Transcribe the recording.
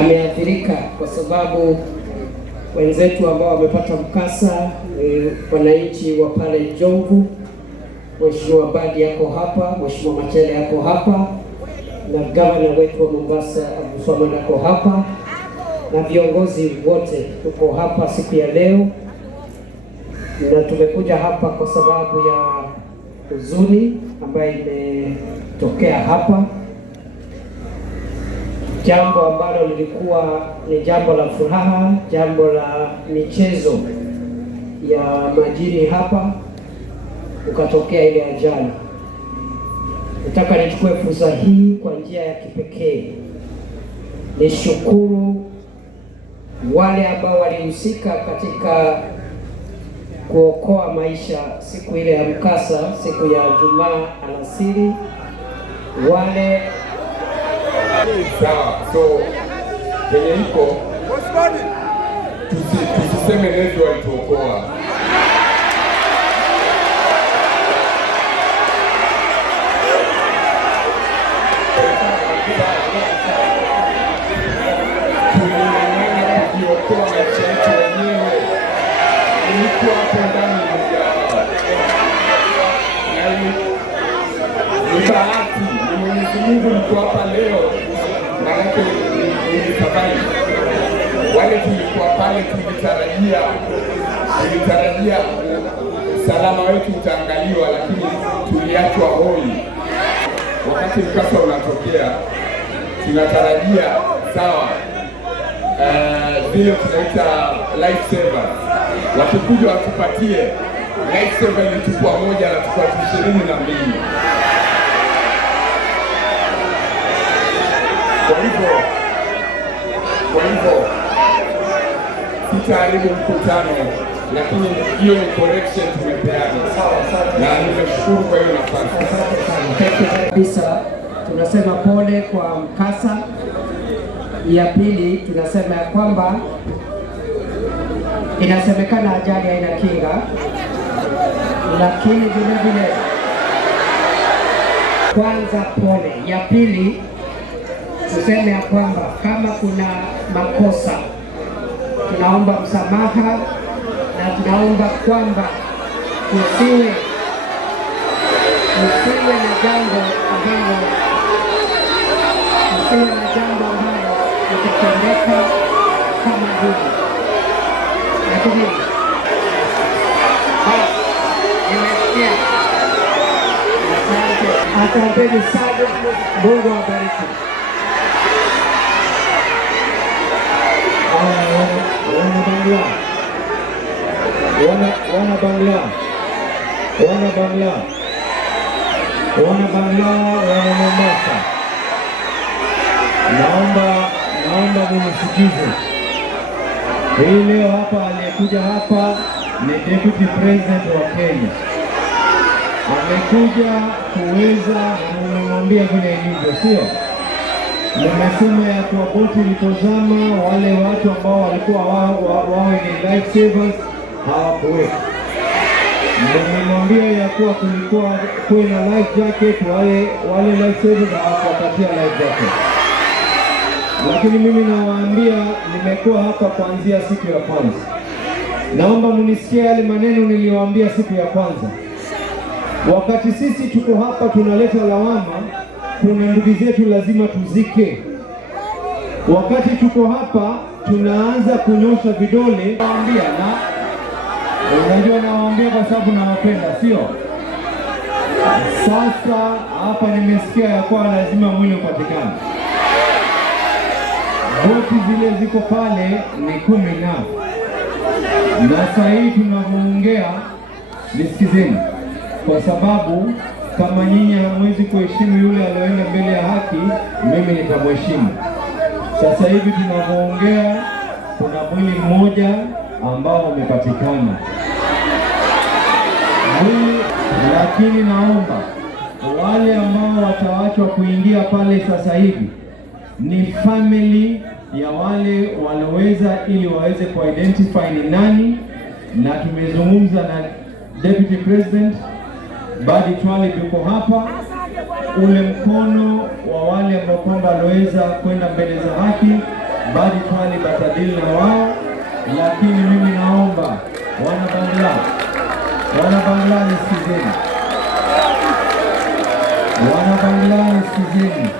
ameathirika kwa sababu wenzetu ambao wamepata mkasa, wananchi wa pale Jomvu. Mheshimiwa Badi yako hapa, Mheshimiwa Machele yako hapa, na gavana wetu wa Mombasa Abdulswamad yako hapa, na viongozi wote tuko hapa siku ya leo, na tumekuja hapa kwa sababu ya huzuni ambayo imetokea hapa, jambo ambalo lilikuwa ni jambo la furaha, jambo la michezo ya majini hapa, ukatokea ile ajali. Nataka nichukue fursa hii kwa njia ya kipekee nishukuru wale ambao walihusika katika kuokoa maisha siku ile ya mkasa, siku ya Jumaa alasiri. Wale sawa, so kwenye hiko tusiseme nezi walituokoa. Tukiokoa maisha yetu wenyewe. Nilikuwa hapo ndani ni bahati, ni Mwenyezi Mungu niko hapa leo, maanake nilisafari. Wale tulikuwa pale tulitarajia usalama wetu utaangaliwa, lakini tuliachwa hoi. Wakati mkasa unatokea, tunatarajia sawa, vile tunaita life savers wakikuja watupatie life saver. Ilikuwa moja na tukua 22. Kwa hivyo sitaharibu mkutano, lakini hiyo ni correction tumepeana. Na nimeshukuru kwa hiyo nafasi. Kabisa tunasema pole kwa mkasa. Ya pili tunasema ya kwamba inasemekana ajali haina kinga, lakini vile vile kwanza pole. Ya pili tuseme ya kwamba kama kuna makosa tunaomba msamaha, na tunaomba kwamba usiwe na jambo ambalo litatendeka kama hili. Lakini nimesikia. Asanteni sana, Mungu awabariki. Wana Bangla, wana Mombasa, naomba munisikize. Hii leo hapa aliyekuja hapa ni Deputy President wa Kenya. Amekuja kuweza kumwambia vile ilivyo, sio? Nimesema ya kuwa boti ilipozama wale watu ambao walikuwa wao ni life savers hawakuwepo. Nimemwambia ya kuwa kuwe na life jacket, wale life savers hawakuwapatia life jacket. Lakini mimi nawaambia nimekuwa hapa kuanzia siku ya kwanza. Naomba munisikie yale maneno niliyowaambia siku ya kwanza. Wakati sisi tuko hapa tunaleta lawama, kuna ndugu zetu lazima tuzike. Wakati tuko hapa tunaanza kunyosha vidole, nawaambia, na unajua nawaambia kwa sababu nawapenda, sio? Sasa hapa nimesikia ya kuwa lazima mwili upatikane. Boti zile ziko pale ni 10 na sasa hii tunavyoongea, nisikizeni, kwa sababu kama nyinyi hamwezi kuheshimu yule aliyoenda mbele ya haki, mimi nitamheshimu. Sasa hivi tunavyoongea kuna mwili mmoja ambao umepatikana. Lakini naomba wale ambao watawachwa kuingia pale sasa hivi ni family ya wale waloweza, ili waweze kuidentify ni nani, na tumezungumza na Deputy President Badi Twalib yuko hapa. Ule mkono wa wale ambao kwamba waloweza kwenda mbele za haki Badi Twalib batadili na wao, lakini mimi naomba wana Bangla nisikizeni, wana Bangla nisikizeni.